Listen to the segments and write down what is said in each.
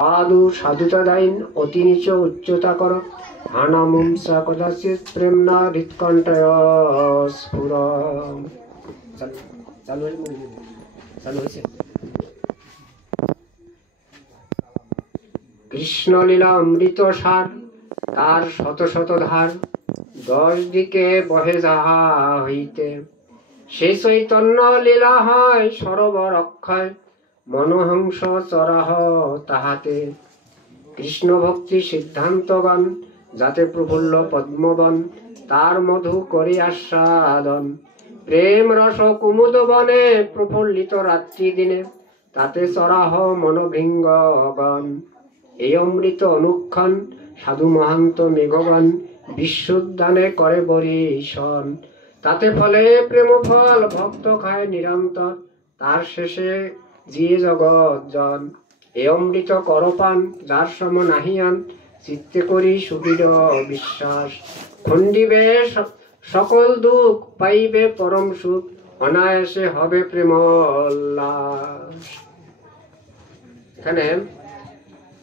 সাধু সাধুতা দাইন অতি নিচ উচ্চতা কর হানামুম সা কদাচিৎ প্রেম না হৃৎকণ্ঠয় স্ফুর। চালু হয়েছে। কৃষ্ণলীলা অমৃত সার, তার শত শত ধার, 10 দিকে বহে যাহা হইতে। সে চৈতন্য লীলা হয় সরোবর অক্ষয়, মনোহংস চরাহ তাহাতে। কৃষ্ণ ভক্তি সিদ্ধান্তগণ যাতে প্রফুল্ল পদ্মবন, তার মধু করি আস্বাদন। প্রেম রস কুমুদ বনে প্রফুল্লিত রাত্রি দিনে, তাতে চরাহ মনোভৃঙ্গগণ। এই অমৃত অনুক্ষণ সাধু মহান্ত মেঘগণ, বিশ্বুদ্যানে করে বরিশন। তাতে ফলে প্রেম ফল ভক্ত খায় নিরন্তর, তার শেষে জিয়ে জগৎ জন। এ অমৃত করপান যার সম নাহিয়ান, চিত্তে করি সুদৃঢ় বিশ্বাস। খণ্ডিবে সকল দুঃখ, পাইবে পরম সুখ, অনায়াসে হবে প্রেম উল্লাস। এখানে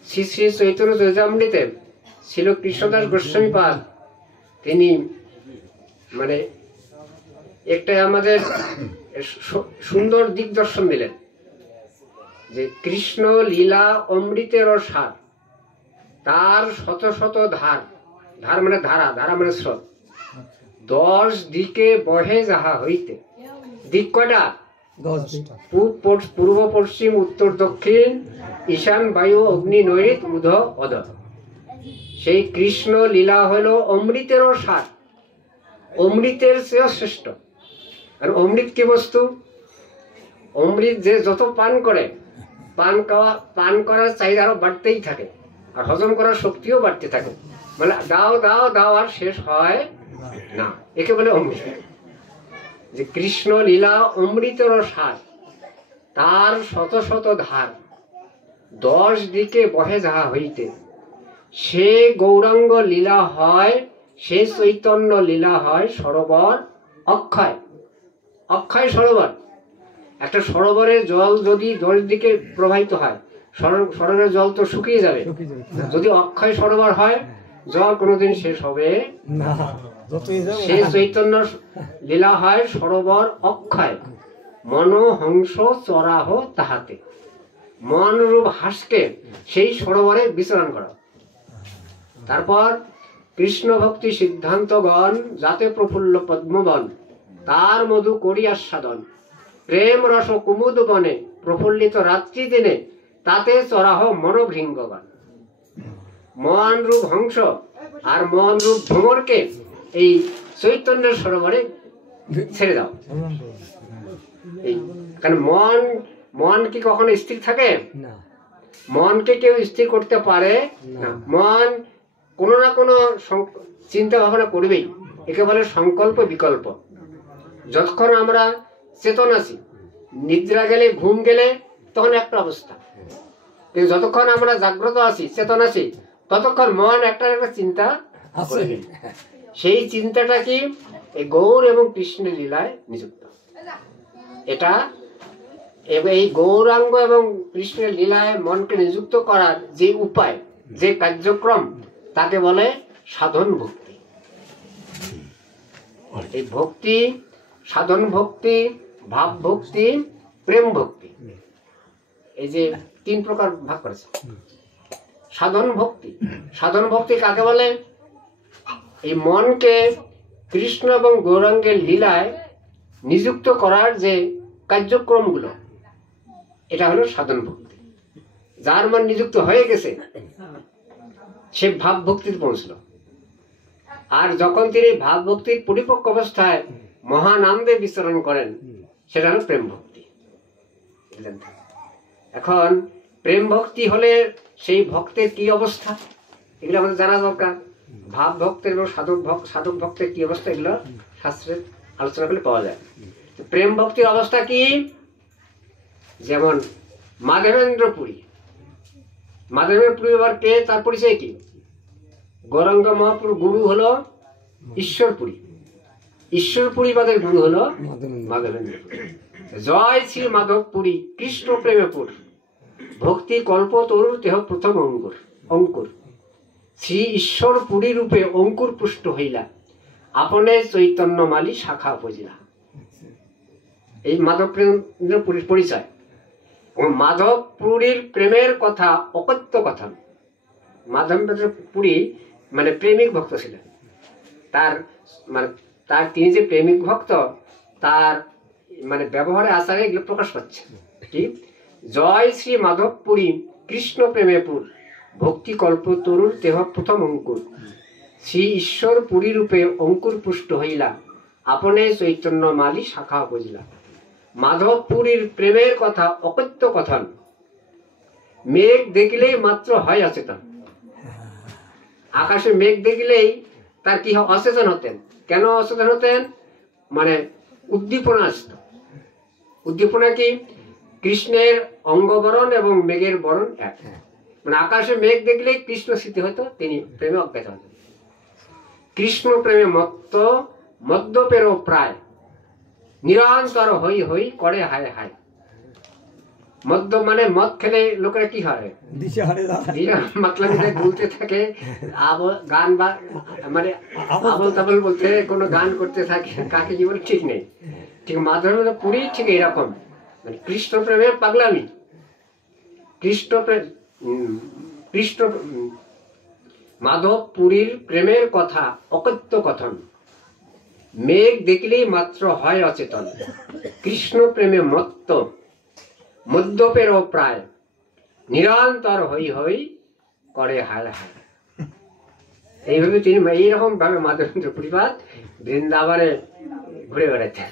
শ্রী শ্রী চৈতন্য চরিতামৃতে ছিল কৃষ্ণদাস গোস্বামীপাদ, তিনি মানে একটা আমাদের সুন্দর দিগদর্শন দিলেন যে কৃষ্ণ লীলা অমৃতের সার, তার শত শত ধার, ধার মানে ধারা, ধারা মানে স্রোত, 10 দিকে বহে যাহা হইতে। দিক কয়টা? পূর্ব পশ্চিম উত্তর দক্ষিণ ঈশান বায়ু অগ্নি নৈঋত উধ অধ। সেই কৃষ্ণ লীলা হলো অমৃতেরও সার, অমৃতের চেয়ে শ্রেষ্ঠ। আর অমৃত কি বস্তু? অমৃত যে যত পান করে, পান করার চাহিদা আরো বাড়তেই থাকে, আর হজম করার শক্তিও বাড়তে থাকে। মানে দাও দাও দাও আর শেষ হয় না, একে বলে অমৃত। যে কৃষ্ণ লীলা অমৃতের সার, তার শত শত ধার, 10 দিকে বহে যাহা হইতে। সে গৌরাঙ্গ লীলা হয়, সে চৈতন্য লীলা হয় সরোবর অক্ষয়। অক্ষয় সরোবর, একটা সরোবরের জল যদি 10 দিকে প্রবাহিত হয়, সরোবরের জল তো শুকিয়ে যাবে। যদি অক্ষয় সরোবর হয়, জল কোনোদিন শেষ হবে না। সে চৈতন্য লীলা হয় সরোবর অক্ষয়, মনোহংস চরাহ তাহাতে। মন রূপ হাসকে সেই সরোবরে বিচরণ করা। তারপর কৃষ্ণ ভক্তি সিদ্ধান্তগণ যাতে প্রফুল্ল পদ্মবন, তার মধু করি আস্বাদন। প্রেম রস কুমুদ বনে প্রফুল্লিত রাত্রি দিনে, তাতে চরাহ মনোভৃঙ্গগণ। মন রূপ হংস আর মন রূপ ভ্রমরকে এই চৈতন্যের সরোবরে ছেড়ে দাও। কারণ মন কি কখনো স্থির থাকে না? মনকে কেউ স্থির করতে পারে না। মন কোনো না কোনো চিন্তা ভাবনা করবেই, একে বলে সংকল্প বিকল্প। যতক্ষণ আমরা চেতন আছি, নিদ্রা গেলে ঘুম গেলে তখন একটা অবস্থা, কিন্তু যতক্ষণ আমরা জাগ্রত আছি, চেতন আছি, ততক্ষণ মন একটা একটা চিন্তা করে। সেই চিন্তাটা কি? এই গৌর এবং কৃষ্ণের লীলায় নিযুক্ত। এটা এই গৌরাঙ্গ এবং কৃষ্ণের লীলায় মনকে নিযুক্ত করার যে উপায়, যে কার্যক্রম, তাকে বলে সাধন ভক্তি। এই ভক্তি, সাধন ভক্তি, ভাব ভক্তি, প্রেম ভক্তি, এই যে 3 প্রকার ভাগ করেছে। সাধন ভক্তি, সাধন ভক্তি কাকে বলে? এই মনকে কৃষ্ণ এবং গৌরাঙ্গের লীলায় নিযুক্ত করার যে কার্যক্রমগুলো, এটা হলো সাধন ভক্তি। যার মন নিযুক্ত হয়ে গেছে, সে ভাব ভক্তিতে পৌঁছলো। আর যখন তিনি ভাব ভক্তির পরিপক্ক অবস্থায় মহানন্দে বিচরণ করেন, সেটা হলো প্রেম ভক্তি। এখন প্রেম ভক্তি হলে সেই ভক্তের কি অবস্থা, এগুলো আমাদের জানা দরকার। ভাব ভক্তের এবং সাধক ভক্তের কি অবস্থা, এগুলো শাস্ত্রের আলোচনা করলে পাওয়া যায়। প্রেম ভক্তির অবস্থা কি? যেমন মাধবেন্দ্র পুরী, মাধবেন্দ্র পুরী আবার কে, তার পরিচয় কি? গৌরাঙ্গ মহাপুর গুরু হলো ঈশ্বরপুরী, ঈশ্বরপুরী বাদের গুরু হলো মাধবেন্দ্র পুরী। জয় শ্রী মাধবপুরী কৃষ্ণ প্রেমপুর, ভক্তি কল্প তরুর দেহ প্রথম অঙ্কুর অঙ্কুর শ্রী ঈশ্বর পুরী রূপে অঙ্কুর পুষ্ট হইলা আপনে চৈতন্য মালি শাখা উপজিলা। এই মাধব পুরীর পরিচয়। মাধব পুরীর প্রেমের কথা অকথ্য কথা। মাধব পুরী মানে প্রেমিক ভক্ত ছিলেন। তার তিনি যে প্রেমিক ভক্ত, তার মানে ব্যবহারে আচারে এগুলো প্রকাশ পাচ্ছে। কি জয় শ্রী মাধব পুরী কৃষ্ণ প্রেমেপুর ভক্তি কল্প তরুর দেহ প্রথম অঙ্কুর শ্রী ঈশ্বর পুরী রূপে অঙ্কুর পুষ্ট হইলা আপনে চৈতন্য মালি শাখা বুঝলা। মাধব পুরীর প্রেমের কথা অকথ্য কথন, মেঘ দেখলেই মাত্র হয় অচেতন। আকাশে মেঘ দেখলেই তার কি হয়, অচেতন হতেন। কেন অচেতন হতেন? মানে উদ্দীপনা আসত। উদ্দীপনা কি? কৃষ্ণের অঙ্গবরণ এবং মেঘের বরণ এক। মানে আকাশে মেঘ দেখলেই কৃষ্ণ স্মৃতি হতো, তিনি প্রেমে অজ্ঞাত হতেন। কৃষ্ণ প্রেমে মত্ত মদ্যপেরও প্রায় নিরন্তর হই হই করে হায় হায়। মদ্য মানে মদ খেলে লোকেরা কি হয়, মাতলামিতে বলতে থাকে, গান বা মানে আবল তাবল বলতে কোনো গান করতে থাকে, কাকে কি বলে ঠিক নেই। ঠিক মাধব পুরী ঠিক এরকম, মানে কৃষ্ণ প্রেমে পাগলামি। কৃষ্ণ মাধব পুরীর প্রেমের কথা অকথ্য কথন, মেঘ দেখলেই মাত্র হয় অচেতন। কৃষ্ণ প্রেমে মত্ত মদ্যপেরও প্রায় নিরন্তর হই হই করে হায় হায়। এইভাবে তিনি এইরকম ভাবে মাধবেন্দ্র পুরীপাদ বৃন্দাবনে ঘুরে বেড়াতেন,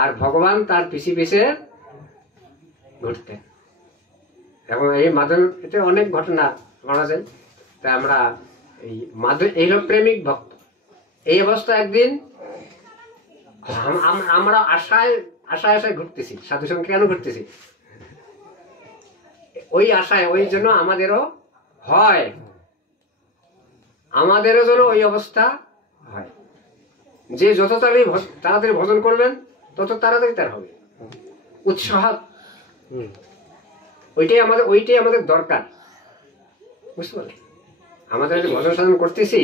আর ভগবান তার পিছে পিছে ঘুরতেন। এবং এই মাধব এতে অনেক ঘটনা বলা যায়। তা আমরা এই মাধব এইরকম প্রেমিক ভক্ত। এই অবস্থা একদিন আমরা আশায় আশায় ঘুরতেছি। সাধু সঙ্গে কেন ঘুরতেছি? ওই আশায়, ওই জন্য আমাদেরও হয়, আমাদেরও যেন ওই অবস্থা হয় যে যত তাড়াতাড়ি ভজন করবেন তত তাড়াতাড়ি তার হবে উৎসাহ। ওইটাই আমাদের দরকার, বুঝতে পারলেন? আমাদের যে ভজন সাধন করতেছি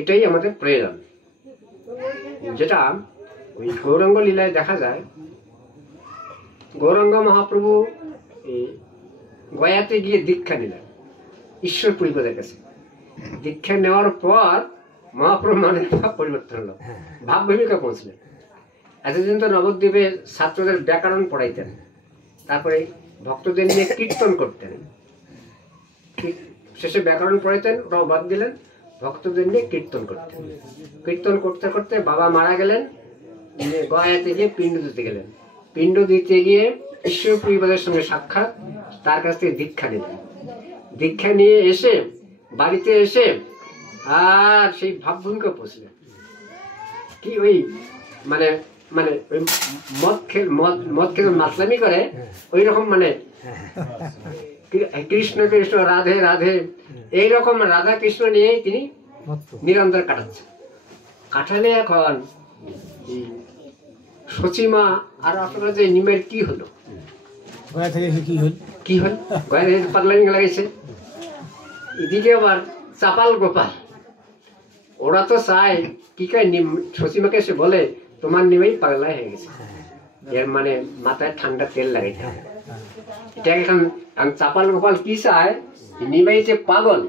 এটাই আমাদের প্রয়োজন। যেটা ওই গৌরাঙ্গ লীলায় দেখা যায়, গৌরাঙ্গ মহাপ্রভু গয়াতে গিয়ে দীক্ষা নিলেন ঈশ্বর পরিপদের কাছে। দীক্ষা নেওয়ার পর মহাপ্রভু মনের ভাব পরিবর্তন হলো, ভাব ভূমিকা পৌঁছলেন। এতদিন তো নবদ্বীপে ছাত্রদের ব্যাকরণ পড়াইতেন, তারপরে ভক্তদের নিয়ে কীর্তন করতেন। শেষে ব্যাকরণ পড়াইতেন, ওরাও বাদ দিলেন, ভক্তদের নিয়ে কীর্তন করতেন। কীর্তন করতে করতে বাবা মারা গেলেন, গয়াতে গিয়ে পিণ্ড দিতে গেলেন। পিণ্ড দিতে গিয়ে ঈশ্বর পরিবারের সঙ্গে সাক্ষাৎ, তার কাছ থেকে দীক্ষা নিলেন। দীক্ষা নিয়ে এসে বাড়িতে এসে আর সেই ভাবভূমিকা পৌঁছলেন। কি ওই মানে মানে ওই মদ খেয়ে মাতলামি করে ওই রকম, মানে কৃষ্ণ কৃষ্ণ রাধে রাধে এইরকম রাধা কৃষ্ণ নিয়েই তিনি নিরন্তর কাটাচ্ছেন। কাটালে এখন সচিমা আর আপনারা যে নিমের কি হলো, কি হল গয়া থেকে পাগলামি লাগাইছে। এদিকে আবার চাপাল গোপাল, ওরা তো চায় কি কয়, সচিমাকে এসে বলে তোমার নিমেই পাগলা হয়ে গেছে, এর মানে মাথায় ঠান্ডা তেল লাগাইতে হবে। এটা এখন চাপাল গোপাল কি চায়, নিমাই যে পাগল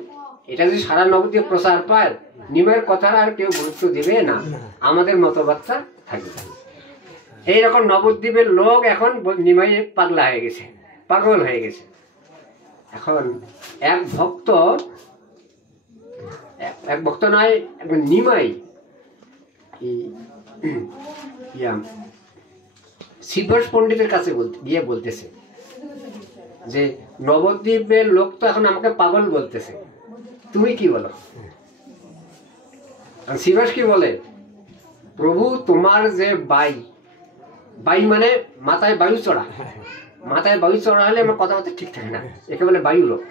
এটা যদি সারা নবদ্বীপ প্রচার পায়, নিমের কথার আর কেউ গুরুত্ব দেবে না, আমাদের মতবাদটা থাকবে। এইরকম নবদ্বীপের লোক এখন নিমাই পাগলা হয়ে গেছে, পাগল হয়ে গেছে। এখন এক ভক্ত নয়, নিমাই শিবঘোষ পণ্ডিতের কাছে গিয়ে বলতেছে যে নবদ্বীপের লোক তো এখন আমাকে পাগল বলতেছে, তুমি কি বলো? শিবঘোষ কি বলে, প্রভু তোমার যে বাই মানে মাথায় বায়ু চড়া, মাথায় বায়ু চড়া হলে আমার কথাবার্তা ঠিক থাকে না, একে বলে বায়ু রোগ।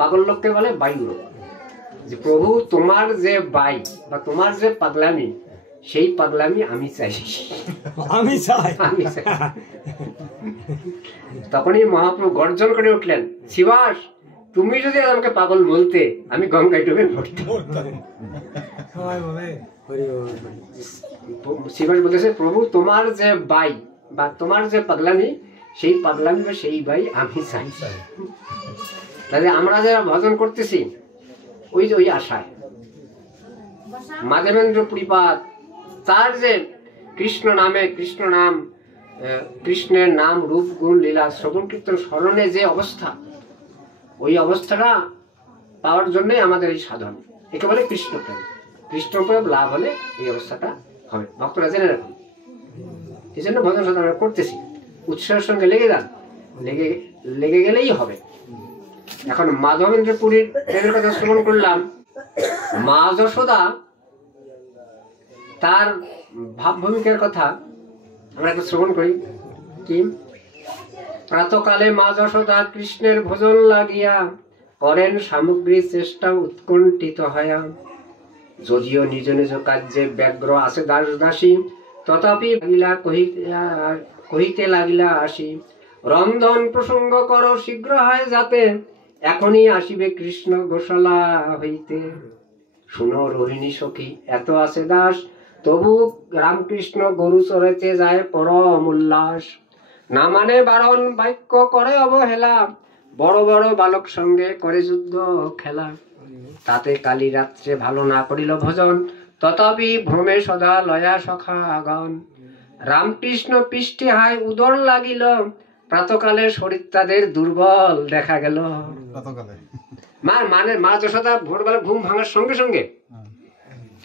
পাগল লোককে বলে বায়ু রোগ। যে প্রভু তোমার যে বাই বা তোমার যে পাগলামি, সেই পাগলামি আমি চাই। তখনই মহাপ্রভু গর্জন করে উঠলেন, শিবাস, তুমি যদি আমাকে পাগল বলতে আমি গঙ্গায় ডুবে মরতাম। শিবাস বলতেছে, প্রভু তোমার যে বাই বা তোমার যে পাগলামি, সেই পাগলামি বা সেই বাই আমি চাই। তাহলে আমরা যারা ভজন করতেছি ওই যে ওই আশায় মাধবেন্দ্র পুরীপাদ তার যে কৃষ্ণ নামে কৃষ্ণ নাম, কৃষ্ণের নাম রূপ গুণ লীলা শ্রবণ কীর্তন স্মরণে যে অবস্থা, ওই অবস্থাটা পাওয়ার জন্যই আমাদের এই সাধন। একে বলে কৃষ্ণপ্রেম। কৃষ্ণপ্রেম লাভ হলে এই অবস্থাটা হবে, ভক্তরা জেনে রাখুন। এই জন্য ভজন সাধন আমরা করতেছি, উৎসাহের সঙ্গে লেগে যান, লেগে গেলেই হবে। এখন মাধবেন্দ্র পুরীর প্রেমের কথা শ্রবণ করলাম। মা যশোদা তার ভাব ভূমিকার কথা আমরা একটু শ্রবণ করি। কি? প্রাতকালে মা যশোদা কৃষ্ণের ভোজন লাগিয়া করেন সামগ্রী চেষ্টা উৎকণ্ঠিত হয়া, যদিও নিজ নিজ কার্যে ব্যগ্র আছে দাস দাসী, তথাপি কহিতে লাগিলা আসি, রন্ধন প্রসঙ্গ করো শীঘ্র হয় যাতে, এখনই আসিবে কৃষ্ণ গোশালা হইতে। শুনো রোহিণী সখী, এত আছে দাস, তবু রামকৃষ্ণ গরু চড়াইতে যায় পরম উল্লাস। না মানে বারণ বাক্য করে অবহেলা, বড় বড় বালক সঙ্গে করে যুদ্ধ খেলা। তাতে কালী রাত্রে ভালো না করিল ভজন, তথাপি ভ্রমে সদা লয়া সখা আগন। রামকৃষ্ণ পৃষ্ঠে হায় উদর লাগিল, প্রাতকালে শরীর তাদের দুর্বল দেখা গেল। মানে মা যশোদা ভোরবেলা ঘুম ভাঙার সঙ্গে সঙ্গে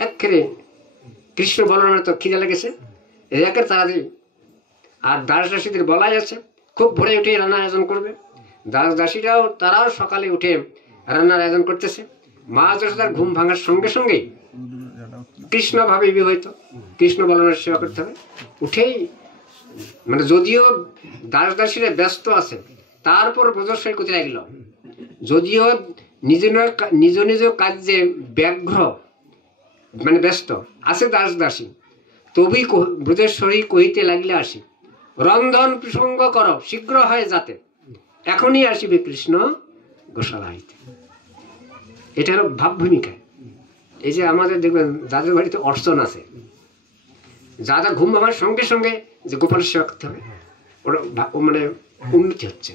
একেবারে কৃষ্ণ বলরামের তো খিদে লেগেছে, একের তাড়াতাড়ি। আর দাস দাসীদের বলাই আছে খুব ভোরে উঠে রান্নার আয়োজন করবে। দাস দাসীরাও তারাও সকালে উঠে রান্নার আয়োজন করতেছে। মা যশোদার ঘুম ভাঙার সঙ্গে সঙ্গে কৃষ্ণ ভাবে বিবাহিত, কৃষ্ণ বলরামের সেবা করতে হবে। উঠেই মানে যদিও দাস দাসীরা ব্যস্ত আছে, তারপর ব্রজস্বই করতে লাগল। যদিও নিজ নিজ কাজে ব্যগ্র মানে ব্যস্ত আছে দাস দাসী, তবুই ব্রজেশ্বরী কহিতে লাগিলে আসি, রন্ধন প্রসঙ্গ করো শীঘ্র হয় যাতে, এখনই আসিবে কৃষ্ণ গোশালা হইতে। এটা হলো ভাব ভূমিকা। এই যে আমাদের দেখবেন যাদের বাড়িতে অর্চন আছে, যারা ঘুম ভাঙার সঙ্গে সঙ্গে যে গোপাল সেবা করতে হবে, ওরা মানে উন্নতি হচ্ছে।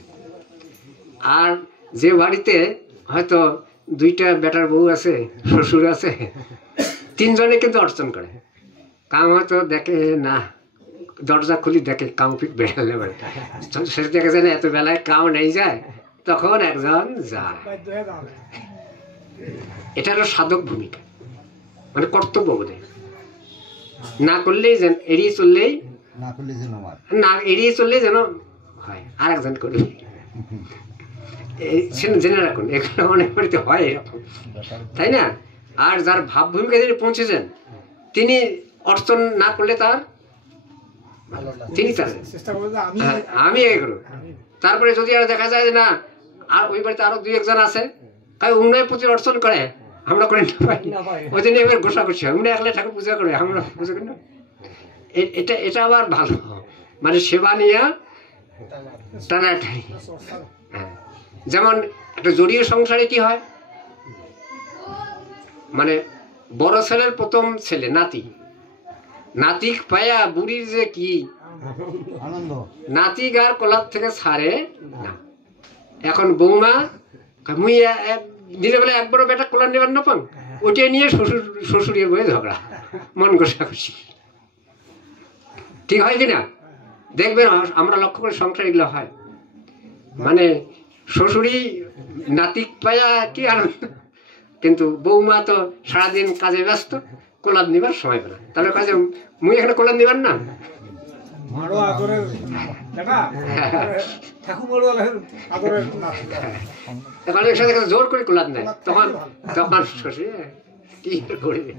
আর যে বাড়িতে হয়তো দুইটা বেটার বউ আছে, শ্বশুর আছে, তিনজনে কিন্তু অর্চন করে, কাম হয়তো দেখে না, দরজা খুলি দেখে কাউ বেড়ালে বাড়ি, সে দেখে যায় না এত বেলায় কাউ নেই যায়, তখন একজন যায়। এটা হলো সাধক ভূমিকা, মানে কর্তব্য বোধে। না করলেই যেন এড়িয়ে চললেই, না এড়িয়ে চললেই যেন হয়, আর একজন করবে। জেনে রাখুন, এখানে অনেক বাড়িতে হয় এরকম, তাই না? আর যার ভাব ভূমিকা যিনি পৌঁছেছেন, তিনি অর্চন না করলে তার তিনি আমি এগুলো। তারপরে যদি আর দেখা যায় না আর ওই বাড়িতে আরো দুই একজন আছে, তাই উন্নয় প্রচুর অর্চন করে, আমরা করে না পাই, ওই জন্য এবার গোসা করছি, উনি একলে ঠাকুর পূজা করে, আমরা পূজা করি না। এটা আবার ভালো, মানে সেবা নিয়ে টানাটানি। হ্যাঁ, যেমন একটা জড়িয়ে সংসারে কি হয়, মানে বড় ছেলের প্রথম ছেলে নাতি, নাতি পায়া বুড়ির যে কি নাতি গার কলার থেকে ছাড়ে না। এখন বৌমা মুই দিলে বলে একবারও বেটা কোলার নেবার না পান, ওইটা নিয়ে শ্বশুরের বয়ে ঝগড়া, মন ঘষাঘষি। ঠিক হয় কিনা? দেখবেন আমরা লক্ষ্য করে সংসার এগুলো হয়, মানে শ্বশুরই নাতি পায়া কি আনন্দ, কিন্তু বৌমা তো সারাদিন কাজে ব্যস্ত, কোলার নিবার সময় পেল। তাহলে কাজে মুই এখানে কোলার নিবার না, জোর করে কোলার নেয়, তখন তখন শ্বশুর কি করবে,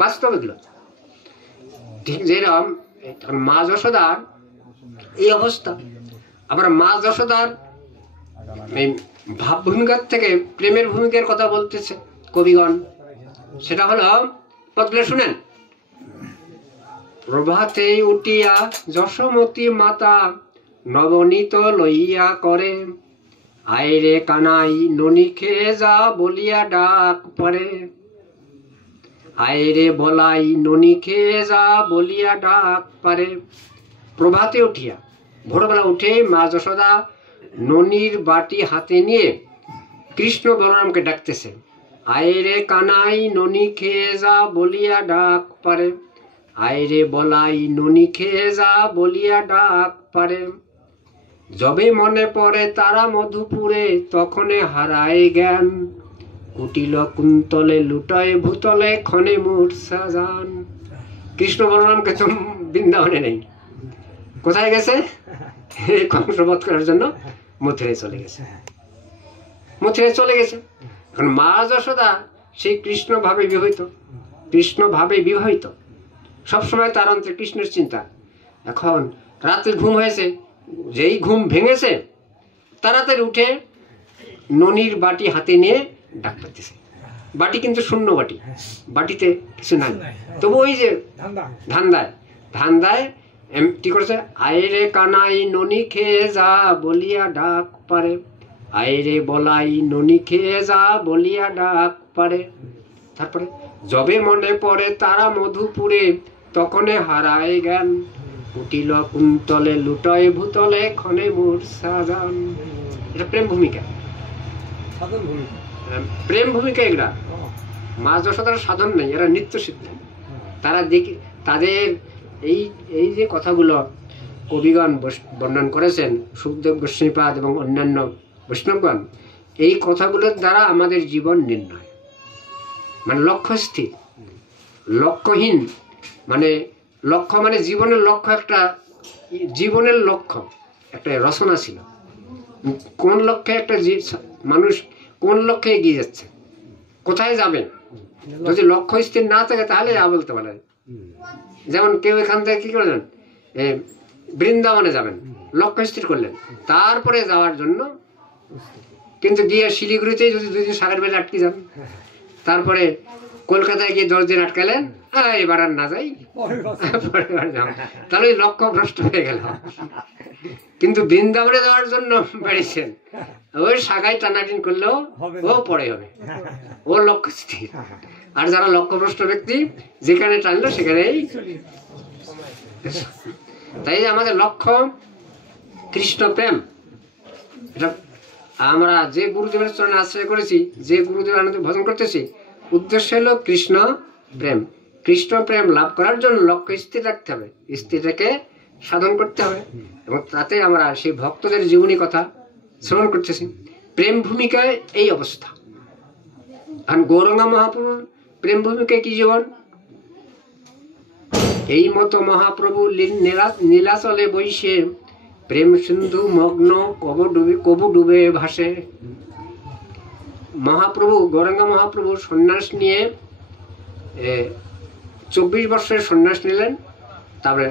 বাস্তব এগুলো। ঠিক যেরকম মা যশোদার এই অবস্থা। আবার মা যশোদার এই ভাব ভূমিকার থেকে প্রেমের ভূমিকার কথা বলতেছে কবিগণ, সেটা হলো পদগুলো শুনেন। প্রভাতে উঠিয়া যশোমতী মাতা নবনীত লইয়া করে, আইরে কানাই ননি খেয়ে যা বলিয়া ডাক পরে, আইরে বলাই ননি খেয়ে যা বলিয়া ডাক পারে। প্রভাতে উঠিয়া, ভোরবেলা উঠে মা যশোদা ননির বাটি হাতে নিয়ে কৃষ্ণ বলরামকে ডাকতেছে, আইরে কানাই ননি খেয়ে যা বলিয়া ডাক পারে, আইরে বলাই ননি খেয়ে যা বলিয়া ডাক পারে। যবে মনে পড়ে তারা মধুপুরে তখনে হারায় জ্ঞান, কুটিল কুন্তলে লুটায় ভূতলে ক্ষণে মূর্ছা যান। কৃষ্ণ বলরামকে তো বৃন্দাবনে নেই, কোথায় গেছে? এই কংসবধ করার জন্য মথুরায় চলে গেছে, মথুরায় চলে গেছে। এখন মা যশোদা সেই কৃষ্ণ ভাবে বিবাহিত, কৃষ্ণ ভাবে বিবাহিত, সবসময় তার অন্তরে কৃষ্ণের চিন্তা। এখন রাতে ঘুম হয়েছে, যেই ঘুম ভেঙেছে তাড়াতাড়ি উঠে ননির বাটি হাতে নিয়ে ডাক পাচ্ছে। বাটি কিন্তু শূন্য বাটি, বাটিতে কিছু নাই, তবু ওই যে ধান্দায় ধান্দায় কি করেছে, আইরে কানাই ননি খেয়ে যা বলিয়া ডাক পারে, আইরে বলাই ননি খেয়ে যা বলিয়া ডাক পারে। তারপরে যবে মনে পড়ে তারা মধুপুরে তখনে হারায় জ্ঞান, কুটিল কুন্তলে লুটয় ভূতলে ক্ষণে মূর্ছা যান। এটা প্রেম ভূমিকা, প্রেম ভূমিকা এগুলা। মা যশোদার সাধন নেই, এরা নিত্য সিদ্ধ। তারা দেখি তাদের এই এই যে কথাগুলো কবিগণ বর্ণন করেছেন, সুখদেব গোস্বামীপাদ এবং অন্যান্য বৈষ্ণবগণ, এই কথাগুলোর দ্বারা আমাদের জীবন নির্ণয়, মানে লক্ষ্য স্থির, লক্ষ্যহীন, মানে লক্ষ্য মানে জীবনের লক্ষ্য, একটা জীবনের লক্ষ্য একটা রচনা ছিল, কোন লক্ষ্যে একটা মানুষ কোন লক্ষ্যে এগিয়ে যাচ্ছে, কোথায় যাবেন। যদি লক্ষ্য স্থির না থাকে তাহলে বলতে পারে। যেমন কেউ এখান থেকে কি করলেন, বৃন্দাবনে যাবেন, লক্ষ্য স্থির করলেন, তারপরে যাওয়ার জন্য কিন্তু গিয়ে শিলিগুড়িতেই যদি 2 দিন সাগর বেলে আটকে যান, তারপরে কলকাতায় গিয়ে 10 দিন আটকালেন, এবার আর না যাই, তাহলে লক্ষ্য ভ্রষ্ট হয়ে গেল। কিন্তু বৃন্দাবনে যাওয়ার জন্য বেড়েছেন, ওই শাখায় টানাটিন করলেও ও পরে হবে, ও লক্ষ্য স্থির। আর যারা লক্ষ্যভ্রষ্ট ব্যক্তি যেখানে টানলো সেখানেই। তাই আমাদের লক্ষ্য কৃষ্ণ প্রেম। এটা আমরা যে গুরুদেবের চরণে আশ্রয় করেছি, যে গুরুদেবের আনন্দ ভজন করতেছি, উদ্দেশ্য হলো কৃষ্ণ প্রেম। কৃষ্ণ প্রেম লাভ করার জন্য লক্ষ্য স্থির রাখতে হবে, স্থিরটাকে সাধন করতে হবে, এবং তাতে আমরা সেই ভক্তদের জীবনী কথা শ্রবণ করতেছি। প্রেম ভূমিকায় এই অবস্থা। আর গৌরাঙ্গ মহাপ্রভুর প্রেম ভূমিকায় কি জীবন? এই মতো মহাপ্রভু নীলাচলে বৈশে প্রেম সিন্ধু মগ্ন কবু ডুবে ভাসে। মহাপ্রভু গৌরাঙ্গ মহাপ্রভু সন্ন্যাস নিয়ে 24 বছরের সন্ন্যাস নিলেন, তারপরে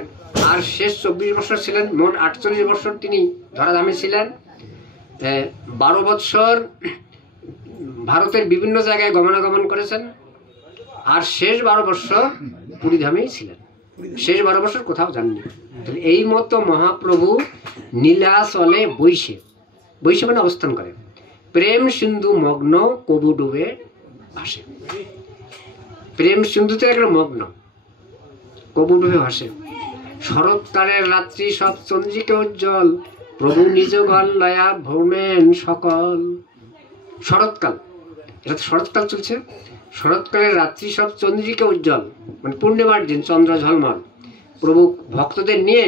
আর শেষ 24 বছর ছিলেন, মোট 48 বছর তিনি ধরাধামে ছিলেন। 12 বছর ভারতের বিভিন্ন জায়গায় গমনাগমন করেছেন, আর শেষ 12 বছর পুরীধামেই ছিলেন, শেষ 12 বছর কোথাও যাননি। এই মতো মহাপ্রভু নীলাচলে বৈশে, বৈশে মানে অবস্থান করে, প্রেম সিন্ধু মগ্ন কবু ডুবে ভাসে। প্রেম সিন্ধুতে একটা মগ্ন, কবু ডুবে ভাসে। শরৎকালের রাত্রি সব চন্দ্রিকে উজ্জ্বল, প্রভু নিজ গল লয়া ভ্রমেন সকল। শরৎকাল, এটা তো শরৎকাল চলছে। শরৎকালের রাত্রি সব চন্দ্রিকে উজ্জ্বল, মানে পূর্ণিমার দিন চন্দ্র ঝলমল, প্রভু ভক্তদের নিয়ে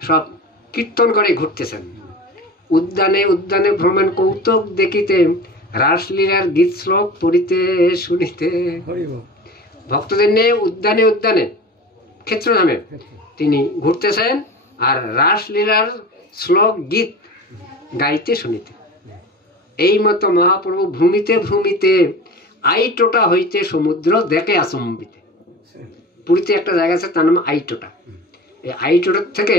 সব কীর্তন করে ঘুরতেছেন। উদ্যানে উদ্যানে ভ্রমণ কৌতুক দেখিতে, রাসলীলার গীত শ্লোক পড়িতে শুনিতে। ভক্তদের নিয়ে উদ্যানে উদ্যানে ক্ষেত্র নামে তিনি ঘুরতেছেন, আর রাসলীলার শ্লোক গীত গাইতে শুনিতে। এই মতো মহাপ্রভু ভূমিতে ভূমিতে আইটোটা হইতে সমুদ্র দেখে আচম্বিতে। পুরীতে একটা জায়গা আছে, তার নাম আইটোটা। এই আইটোটার থেকে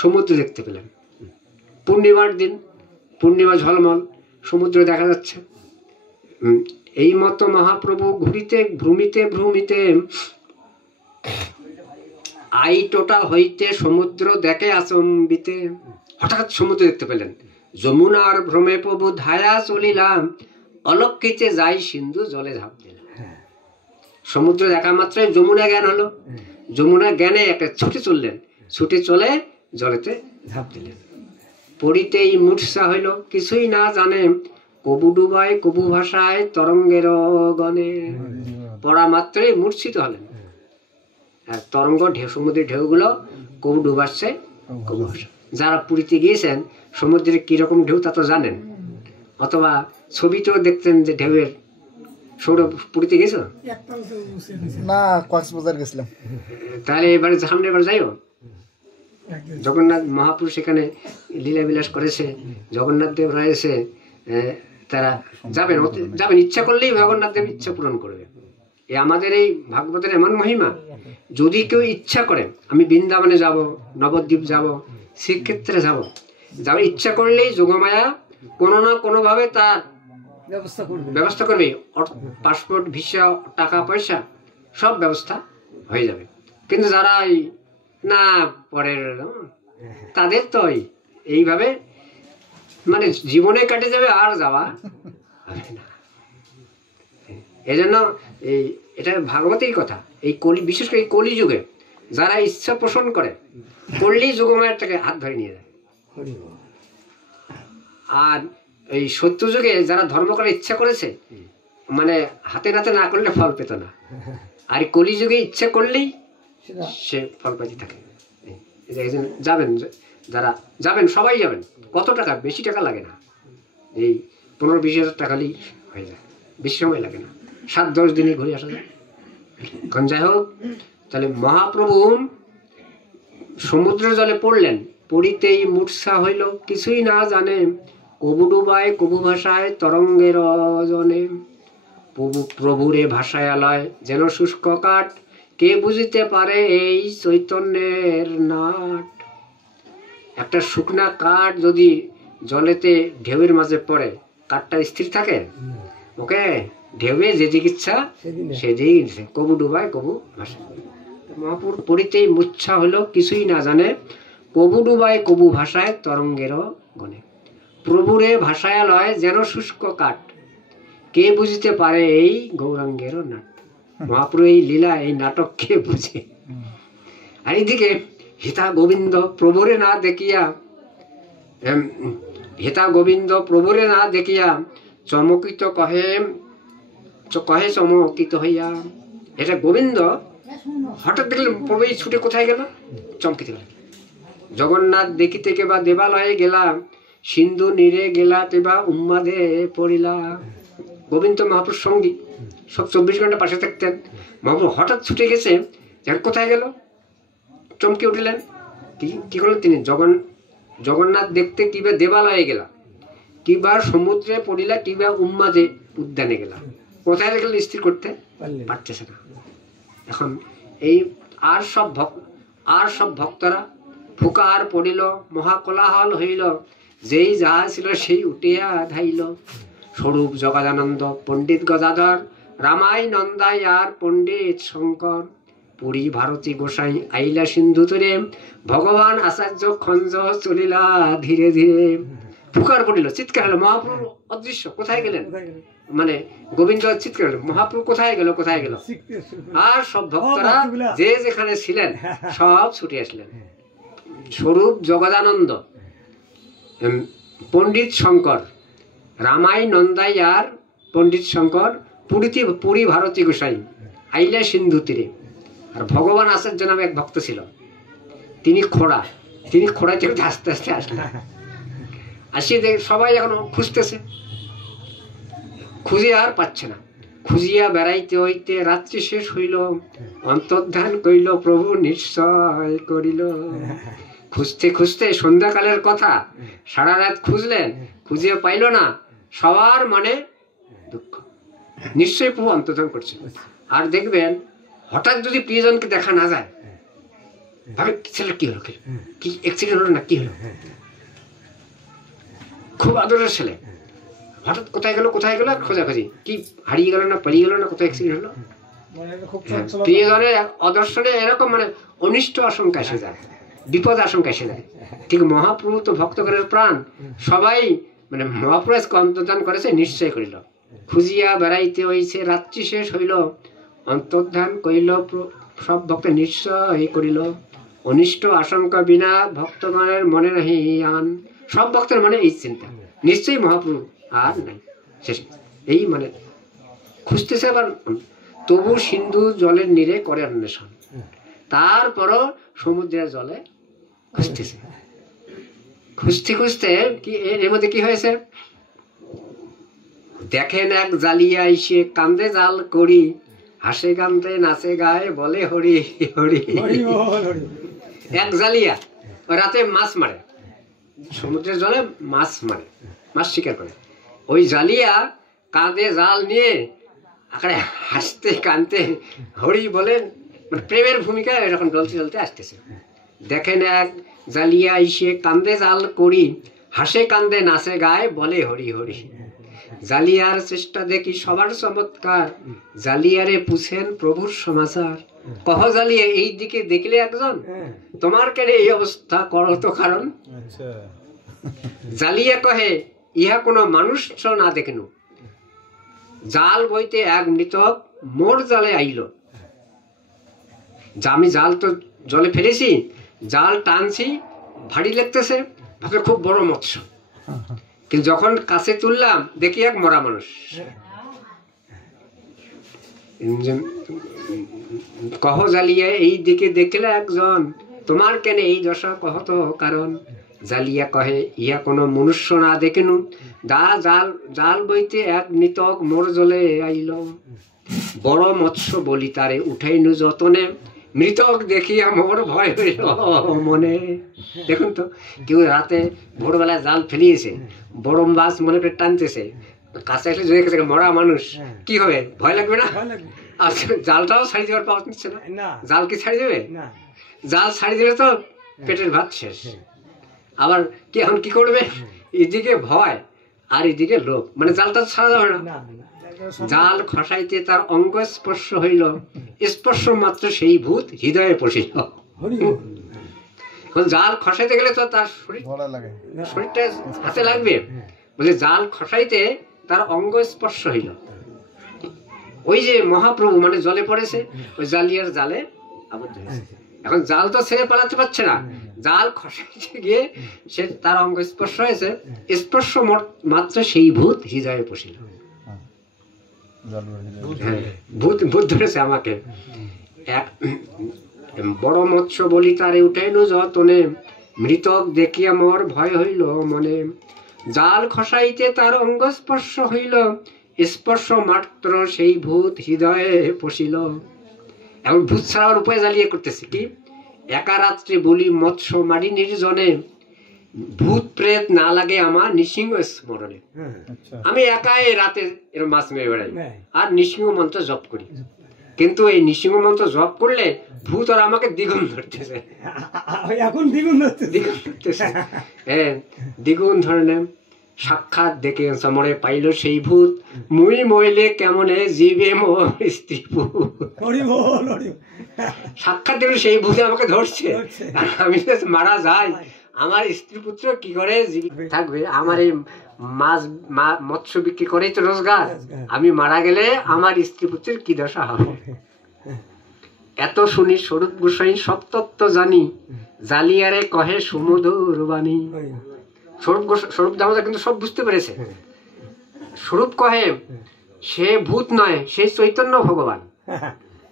সমুদ্র দেখতে পেলেন। পূর্ণিমার দিন, পূর্ণিমা ঝলমল, সমুদ্র দেখা যাচ্ছে। এই মতো মহাপ্রভু ঘুরিতে ভ্রমিতে ভ্রমিতে আই টোটাল হইতে সমুদ্র দেখে আচম্বিতে। হঠাৎ সমুদ্র দেখতে পেলেন। যমুনার ভ্রমে প্রভু ধায়া চলিলাম, অলক্ষিতে যাই সিন্ধু জলে ঝাঁপ দিলাম। সমুদ্র দেখা মাত্রই যমুনা জ্ঞান হলো। যমুনা জ্ঞানে একটা ছুটে চললেন, ছুটে চলে জলেতে ঝাঁপ দিলেন। পড়িতেই মূর্ছা হইল, কিছুই না জানে, কবু ডুবায় কবু ভাষায় তরঙ্গের গণে। পড়া মাত্রই মূর্ছিত হলেন। তরঙ্গ ঢেউ, সমুদ্রের ঢেউগুলো কবু ডুবাচ্ছে কবু ভাষা। যারা পুরীতে গিয়েছেন সমুদ্রে কিরকম ঢেউ তা তো জানেন, অথবা ছবিতেও দেখতেন যে ঢেউয়ের। সৌরভ পুরীতে গেছো না? কক্সবাজার গেছিলাম। তাহলে এবারে সামনে এবার যাইও। জগন্নাথ মহাপুরুষ সেখানে লীলা বিলাস করেছে, জগন্নাথ দেব রয়েছে, তারা যাবেন, যাবেন ইচ্ছা করলেই জগন্নাথ দেব ইচ্ছা পূরণ করবে। এ আমাদের এই ভাগবতের এমন মহিমা। যদি কেউ ইচ্ছা করে আমি বৃন্দাবনে যাব, নবদ্বীপ যাব, শ্রীক্ষেত্রে যাব, যাওয়ার ইচ্ছা করলেই যোগমায়া কোনো না কোনোভাবে তার ব্যবস্থা করবে। পাসপোর্ট, ভিসা, টাকা পয়সা সব ব্যবস্থা হয়ে যাবে। কিন্তু যারা না পরের, তাদের তো এইভাবে মানে জীবনে কাটে যাবে, আর যাওয়া হবে না। এই জন্য এটা ভাগবতের কথা। এই কলি, বিশেষ করে এই কলিযুগে যারা ইচ্ছা পোষণ করে, করলেই যোগমায়ার থেকে হাত ধরে নিয়ে যায়। আর এই সত্য যুগে যারা ধর্ম করার ইচ্ছা করেছে, মানে হাতে নাতে না করলে ফল পেত না। আর কলিযুগে ইচ্ছা করলেই সে ফল পাইতে থাকে। যাবেন, যারা যাবেন সবাই যাবেন। কত টাকা? বেশি টাকা লাগে না, এই 15-20 হাজার টাকালেই হয়ে যায়, বেশি সময় লাগে না, 7-10 দিনে ঘুরে আসা যায়। এখন যাই হোক, তাহলে মহাপ্রভু সমুদ্র জলে পড়লেন, পড়িতেই মূর্ছা হইল, কিছুই না জানে, কবু ডুবায় কবু ভাষায় তরঙ্গের জনে। প্রভুরে ভাষায় আলয় যেন শুষ্ক কাঠ, কে বুঝিতে পারে এই চৈতন্যের নাট। একটা শুকনা কাঠ যদি জলেতে ঢেউয়ের মাঝে পড়ে, কাঠটা স্থির থাকে? ওকে ঢেউয়ে যে দিক ইচ্ছা সেদিক, কবু ডুবায় কবু ভাষায়। মহাপুর পড়িতেই মূর্ছা হলো, কিছুই না জানে, কবু ডুবায় কবু ভাষায় তরঙ্গের গণে। প্রভুরে ভাষায় লয় যেন শুষ্ক কাঠ, কে বুঝিতে পারে এই গৌরাঙ্গের নাট। মহাপ্রভু এই লীলা, এই নাটক কে বুঝে? আর এইদিকে হিতা গোবিন্দ প্রভুরে না দেখিয়া, হিতা গোবিন্দ প্রভুরে না দেখিয়া চমকিত কহে চমকিত হইয়া। এটা গোবিন্দ হঠাৎ দেখলেন প্রভু ছুটে কোথায় গেল? চমকিত গেল। জগন্নাথ দেখিতে কেবা দেবালয়ে গেলা, সিন্ধু নীরে গেলা তেবা উন্মাদে পড়িলা। গোবিন্দ মহাপুর সঙ্গী, সব 24 ঘন্টা পাশে থাকতেন। মহাপুর হঠাৎ ছুটে গেছে, কোথায় গেল? চমকে উঠলেন। কি করলেন তিনি? জগন্নাথ দেখতে কিবা দেবালয়ে গেলা, কিবা সমুদ্রে পড়িলা, কিবা উন্মাদে উদ্যানে গেলা। কোথায় গেল স্থির করতে পারতেছে না। এখন এই আর সব ভক্তরা ফুকার পড়িল, মহাকোলাহল হইল, যেই যাহা ছিল সেই উঠিয়া ধাইল। স্বরূপ জগদানন্দ, পণ্ডিত গদাধর, রামাই নন্দাই আর পণ্ডিত শঙ্কর, পুরী ভারতী গোসাই আইলা সিন্ধু তীরে, ভগবান আচার্য খঞ্জ চলিলা ধীরে ধীরে। ফুকার পড়িল, চিৎকার হলো, মহাপ্রভু অদৃশ্য, কোথায় গেলেন? মানে গোবিন্দ চিৎকার হলো, মহাপ্রভু কোথায় গেল, কোথায় গেল? আর সব ভক্তরা যে যেখানে ছিলেন সব ছুটে আসলেন। স্বরূপ জগদানন্দ, পণ্ডিত শঙ্কর, রামাই নন্দাই আর পণ্ডিত শঙ্কর, পুরী ভারতী গোসাই আইলা সিন্ধু তীরে। আর ভগবান আচার্য নামে এক ভক্ত ছিল, তিনি খোড়া থেকে আস্তে আস্তে আসলেন। আসিয়ে দেখ সবাই এখন খুঁজতেছে, খুঁজে আর পাচ্ছে না। খুঁজিয়া বেড়াইতে হইতে রাত্রি শেষ হইল, অন্তর্ধান করিল প্রভু নিশ্চয় করিল। খুঁজতে খুঁজতে সন্ধ্যাকালের কথা, সারা রাত খুঁজলেন, খুঁজিয়ে পাইল না। সবার মনে দুঃখ, নিশ্চয়ই প্রভু অন্তর্ধান করছে। আর দেখবেন হঠাৎ যদি প্রিয়জনকে দেখা না যায়, ভাবে ছেলে কি হলো, কি অ্যাক্সিডেন্ট হলো না কি হলো, খুব আদরের ছেলে, হঠাৎ কোথায় গেল খোঁজাখুঁজি, কি হারিয়ে গেল না পালিয়ে গেল না, কোথায় অ্যাক্সিডেন্ট হলো, প্রিয়জনের অদর্শনে এরকম মানে অনিষ্ট আশঙ্কা এসে যায়, বিপদ আশঙ্কা এসে যায়। ঠিক মহাপ্রভু তো ভক্তগণের প্রাণ, সবাই মানে মহাপ্রভু অন্তর্ধান করেছে, নিশ্চয় করিল। খুঁজিয়া বেড়াইতে হইছে, রাত্রি শেষ হইল, অন্তর্ধান করিল, সব ভক্ত নিশ্চয় করিল। অনিষ্ট আশঙ্কা বিনা ভক্তগণের মনে নাহি আন। সব ভক্তের মনে এই চিন্তা, নিশ্চয়ই মহাপ্রভু আর নাই, শেষ। এই মানে খুঁজতেছে, আবার তবু সিন্ধু জলের নীরে করে অন্বেষণ, তারপরও সমুদ্রের জলে খুঁজতেছে। খুঁজতে খুঁজতে কি এর মধ্যে কি হয়েছে, দেখেন এক জালিয়া এসে কান্দে জাল করি, হাসে কান্দে নাচে গায়ে বলে হরি হরি। এক জালিয়া রাতে মাছ মারে, সমুদ্রের জলে মাছ মারে, মাছ শিকার করে। ওই জালিয়া কাঁধে জাল নিয়ে আকারে হাসতে কানতে হরি বলেন, মানে প্রেমের ভূমিকা এরকম চলতে চলতে আসতেছে। দেখেন এক জালিয়া এসে কান্দে জাল করি, হাসে কান্দে নাচে গায়ে বলে হরি হরি। জালিয়ার চেষ্টা দেখি সবার চমৎকার, জালিয়ারে পুছেন প্রভুর সমাচার। কহ জালিয়া এই দিকে দেখলে একজন, তোমার কেন এই অবস্থা করো তো কারণ। জালিয়া কহে ইহা কোনো মানুষ না দেখেন, জাল বইতে এক মৃতক মোর জালে আইল। আমি জাল তো জলে ফেলেছি, জাল টানছি, ভারী লাগতেছে, ভাবে খুব বড় মৎস্য, কিন্তু যখন কাছে তুললাম দেখি এক মরা মানুষ। কহ জালিয়া এই দিকে দেখলে একজন, তোমার কেন এই দশা কহ তো কারণ। জালিয়া কহে ইহা কোনো মনুষ্য না দেখেনু, জাল বইতে এক মৃতক মোর জলে আইল। বড় মৎস্য বলি তারে উঠাইনু যতনে, মৃতক দেখিয়া মোর ভয় হইল মনে। দেখুন তো, কেউ রাতে ভোরবেলায় জাল ফেলিয়েছে, বড় মাছ মনে করে টানতেছে, কাছে এসে যদি মরা মানুষ, কি হবে, ভয় লাগবে না? আর জালটাও ছাড়ি দেওয়ার পাওয়া নিচ্ছে না, জাল কি ছাড়ি দেবে? জাল ছাড়ি দিলে তো পেটের ভাত শেষ। আবার কি এখন কি করবে, এদিকে ভয় আর এদিকে লোভ, মানে জালটা ছাড়া যাবে না। জাল খসাইতে তার অঙ্গ স্পর্শ হইল, স্পর্শ মাত্র সেই ভূত হৃদয়ে পশিল। জাল খসাইতে গেলে তো তার শরীরটা হাতে লাগবে, বলে জাল খসাইতে তার অঙ্গ স্পর্শ হইল। ওই যে মহাপ্রভু মানে জলে পড়েছে, ওই জালিয়ার জালে আবদ্ধ হয়েছে। এখন জাল তো ছেড়ে পালাতে পারছে না, জাল খসাইতে গিয়ে সে তার অঙ্গ স্পর্শ হয়েছে, স্পর্শ মাত্র সেই ভূত হৃদয়ে পশিল। ভূত ধরেছে আমাকে। এক বড় মৎস্য বলি তারে উঠাইল যতনে, মৃতক দেখিয়া মোর ভয় হইল মনে। জাল খসাইতে তার অঙ্গ স্পর্শ হইল, স্পর্শ মাত্র সেই ভূত হৃদয়ে পশিল। এখন ভূত ছাড়ার উপায় জ্বালিয়ে করতেছে কি, একা রাত্রে বলি মৎস্য মারি নির্জনে, ভূত প্রেত না লাগে আমার নৃসিংহ স্মরণে। আমি একাই রাতে এর মাছ মেরে বেড়াই আর নৃসিংহ মন্ত্র জপ করি, কিন্তু এই নৃসিংহ মন্ত্র জপ করলে ভূত আর আমাকে দ্বিগুণ ধরতেছে, এখন দ্বিগুণ ধরতেছে। হ্যাঁ, দ্বিগুণ ধরনের সাক্ষাৎ দেখে সমরে পাইল সেই ভূত, মুই মইলে কেমনে জীবে মোর স্ত্রী ভূত। সাক্ষাৎ দেখলে সেই ভূত আমাকে ধরছে, আমি মারা যাই, আমার স্ত্রী পুত্র কি করে জীবিত থাকবে? আমার এই মাছ মৎস্য বিক্রি করেই তো রোজগার, আমি মারা গেলে আমার স্ত্রী পুত্রের কি দশা হবে? এত শুনি স্বরূপ গোস্বামী সব তত্ত্ব জানি, জালিয়ারে কহে সুমধুর বাণী। স্বরূপ দামোদর কিন্তু সব বুঝতে পেরেছে। স্বরূপ কহে সে ভূত নয়, সে চৈতন্য ভগবান।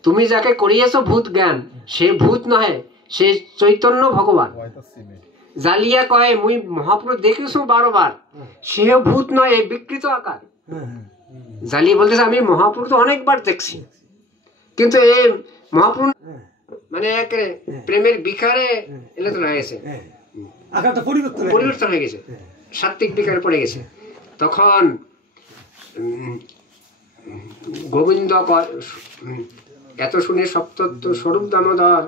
তুমি যাকে করিয়েছ ভূত জ্ঞান, সে ভূত নয়, সে চৈতন্য ভগবান। জালিয়া কহে মুই মহাপুরুষ দেখিস 12 বার, সেও ভূত নয়, এই বিকৃত আকার। জালিয়া বলতেছে আমি মহাপুরুষ অনেকবার দেখছি, কিন্তু এই মহাপুরুষ মানে এক প্রেমের বিকারে এলে তো হয়েছে, পরিবর্তন হয়ে গেছে, সাত্বিক বিকারে পড়ে গেছে। তখন গোবিন্দ এত শুনে সপ্তত্ব স্বরূপ দামোদর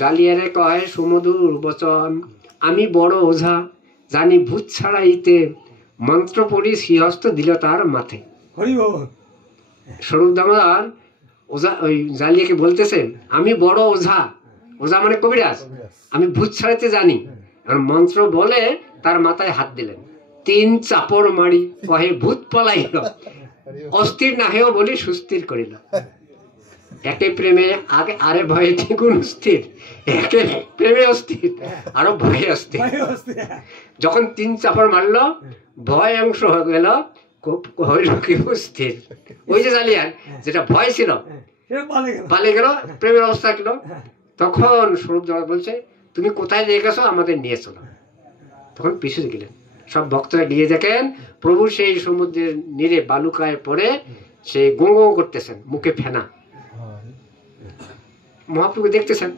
জালিয়ারে কহে সুমধুর বচন, আমি বড় ওঝা জানি ভূত ছাড়াইতে, মন্ত্র পড়ি শ্রীহস্ত দিল তার মাথে। স্বরূপ দামোদর ওঝা ওই জালিয়াকে বলতেছে, আমি বড় ওঝা, ওঝা মানে কবিরাজ, আমি ভূত ছাড়াতে জানি। এখন মন্ত্র বলে তার মাথায় হাত দিলেন, 3 চাপড় মারি কহে ভূত পলাইল, অস্থির না হেও বলি সুস্থির করিল। একে প্রেমে আগে আরে ভয়ে দ্বিগুণ স্থির, একে প্রেমে অস্থির আরো ভয়ে অস্থির। যখন 3 চাপড় মারলো, ভয় অংশ হয়ে গেল, হইল কি স্থির। ওই যে জালিয়ার যেটা ভয় ছিল পালিয়ে গেল, প্রেমের অবস্থা গেল। তখন স্বরূপ জগৎ বলছে, তুমি কোথায় নিয়ে গেছো, আমাদের নিয়ে চলো। তখন পিছু গেলেন, সব ভক্তরা গিয়ে দেখেন প্রভু সেই সমুদ্রের নীরে বালুকায় পড়ে সে গো গো করতেছেন, মুখে ফেনা। মহাপ্রভু দেখতেছেন,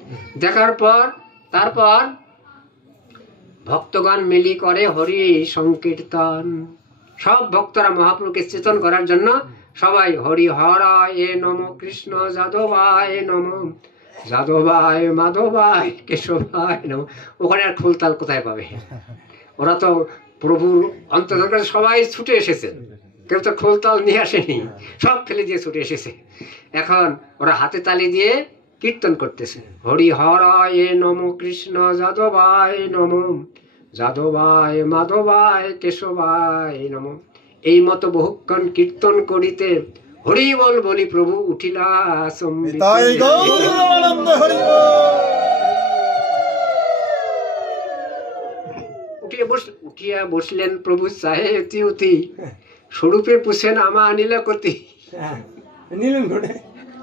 দেখার পর তারপর ভক্তগণ মিলি করে হরি সংকীর্তন। সব ভক্তরা মহাপ্রভুকে চেতন করার জন্য সবাই হরি হরায় নম, কৃষ্ণ যাদবায় নম, যাদবায় মাধবায় কেশবায় নম। ওখানে আর খোলতাল কোথায় পাবে? ওরা তো প্রভুর অন্তর্ধান করে সবাই ছুটে এসেছে, কেউ তো খোলতাল নিয়ে আসেনি, সব ফেলে দিয়ে ছুটে এসেছে। এখন ওরা হাতে তালি দিয়ে কীর্তন করতেছে, হরি হরায় নম, কৃষ্ণ যাদবায় নম, যাদবায় মাধবায় কেশবায় নম। এই মতো বহুক্ষণ কীর্তন করিতে হরি বল বলি প্রভু উঠিলা সম্বিত। উঠিয়া বসলেন প্রভু চাহে অতি অতি, স্বরূপে পুষেন আমা আনিল কতি।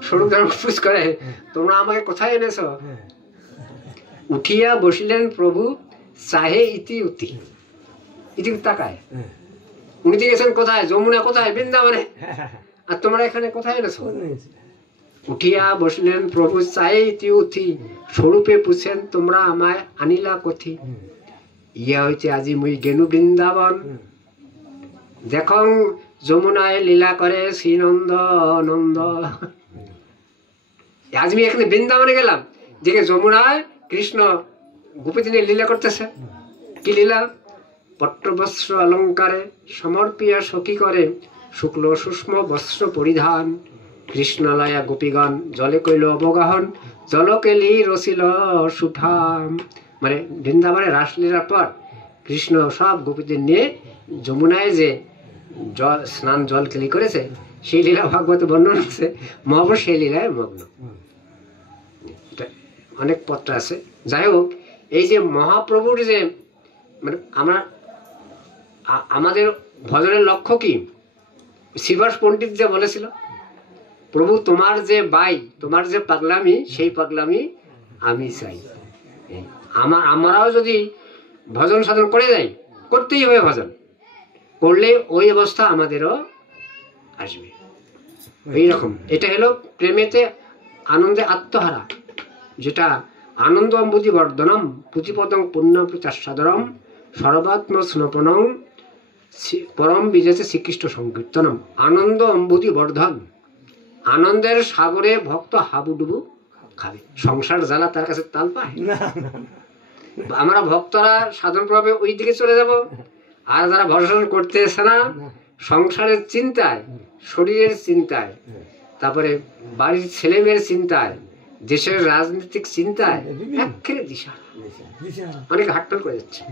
স্বরূপ যখন পুষ করে, তোমরা আমাকে কোথায় এনেছ? উঠিয়া বসলেন প্রভু চাহে ইতি উতি, ইতি তাকায়। উনি গেছেন কোথায়? যমুনা কোথায়? বৃন্দাবনে। আর তোমরা এখানে কোথায় এনেছ? উঠিয়া বসলেন প্রভু চাহে ইতি উতি, স্বরূপে পুছেন তোমরা আমায় আনিলা কথি। ইয়া হইছে আজি মুই গেনু বৃন্দাবন, দেখং যমুনায় লীলা করে শ্রীনন্দ নন্দ। আজ আমি এখানে বৃন্দাবনে গেলাম, দেখে যমুনায় কৃষ্ণ গোপীদের নিয়ে লীলা করতেছে। কি লীলা? পট্টবস্ত্র অলঙ্কারে সমর্পিয়া সখী করে, শুক্ল সুষ্ম বস্ত্র পরিধান, কৃষ্ণলয়া গোপীগণ জলে কইল অবগাহন, জলকেলি রসিল সুঠাম। মানে বৃন্দাবনে রাসলীলার পর কৃষ্ণ সব গোপীদের নিয়ে যমুনায় যে জল স্নান জল কেলি করেছে, সেই লীলা ভাগবতে বর্ণনা আছে। মহাপ্রভু সেই লীলায় মগ্ন। অনেক পত্র আছে। যাই হোক, এই যে মহাপ্রভুর যে মানে আমাদের ভজনের লক্ষ্য কি? শ্রীবাস পণ্ডিত যে বলেছিল, প্রভু তোমার যে বাই, তোমার যে পাগলামি, সেই পাগলামি আমি চাই। আমরাও যদি ভজন সাধন করে যাই, করতেই হবে ভজন, করলে ওই অবস্থা আমাদেরও আসবে। এইরকম এটা হলো প্রেমেতে আনন্দে আত্মহারা, যেটা আনন্দ অম্বুধি বর্ধনম পুঁথিপদং পুণ্য প্রচাসাদরম সর্বাত্ম স্নপনং পরম বিজেতে শ্রীকৃষ্ণ সংকীর্তনম। আনন্দ অম্বুধি বর্ধন, আনন্দের সাগরে ভক্ত হাবুডুবু খাবে। সংসার জ্বালা তার কাছে তাল পায়। আমরা ভক্তরা সাধন প্রভাবে ওই দিকে চলে যাব, আর যারা ভজন করতেছে না, সংসারের চিন্তায়, শরীরের চিন্তায়, তারপরে বাড়ির ছেলে মেয়ের চিন্তায়, দেশের রাজনৈতিক চিন্তায় একেবারে দিশা অনেক হাটফেল করে যাচ্ছে।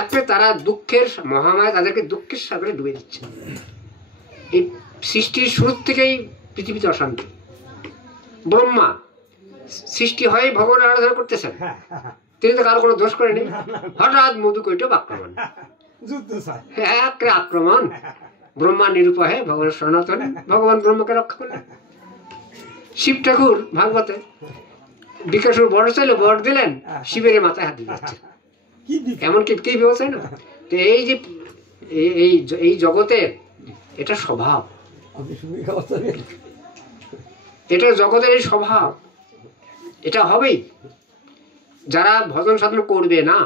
একেবারে তারা দুঃখের মহামায় তাদেরকে দুঃখের সাগরে ডুবে দিচ্ছে। এই সৃষ্টির শুরু থেকেই পৃথিবীতে অশান্তি। ব্রহ্মা সৃষ্টি হয়ে ভগবানের আরাধনা করতেছেন, তিনি তো কারো কোনো দোষ করেনি। হঠাৎ মধু কৈটব আক্রমণ, একেবারে আক্রমণ। ব্রহ্মা নিরুপায় ভগবানের সনাতন, ভগবান ব্রহ্মকে রক্ষা করলেন। শিব ঠাকুর ভাগবতে বিকাশুর বড় চাইলে বর দিলেন, শিবের মাথায় হাত দিয়ে যাচ্ছে। এমনকি কি ব্যবস্থা না? তো এই যে এই জগতের এটা স্বভাব, এটা জগতের এই স্বভাব, এটা হবেই। যারা ভজন সাধন করবে না,